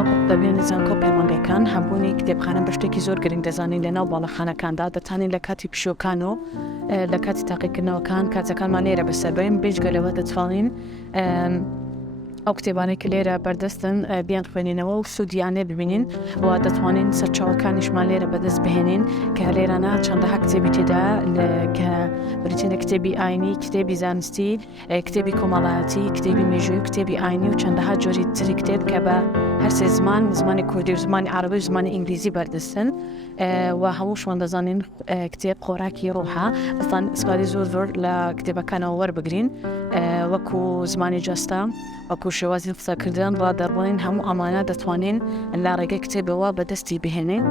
وەکو دەبێنی زانکۆ پەیمانگەکان هەبوونی کتێبخانە بە شتێکی زۆر گرنگ دەزانین لەناو باڵەخانەکاندا دەتوانین لە کاتی پشۆکان و لە کاتی تاقیکردنەوەکان کاتەکانمان لێرە بەسەر بێژ گەلەوە دەتوانین ئەو کتێبانەی کە لێرە بەردەستن بیان خوێنینەوە و سوودیانێ ببینین و دەتوانین سەرچاوەکانیشمان لێرە بەدەست بهێنین کە لێرانە چەندەها کتێبی تێدا کە بریتینە کتێبی ئاینی، کتێبی زانستی، کتێبی کۆمەڵایەتی، کتێبی مێژووی، کتێبی ئاینی و چەندەها جۆری تری کتێب کە بە هەر سێ زمانی کوردی و زمانی عەرەبی و زمانی ئینگلیزی بەردەستن و هەمووشمان دەزانین کتێب خۆراکی ڕۆحە. ئەستان سوپاری زۆر لە کتێبەکانەوە وەربگرین وەکو زمانی جەستە، وەکو شێوازی قسەکردن ڕادەڕڵین هەموو ئەمانە دەتوانین لە ڕێگەی کتێبەوە بەدەستی بهێنین.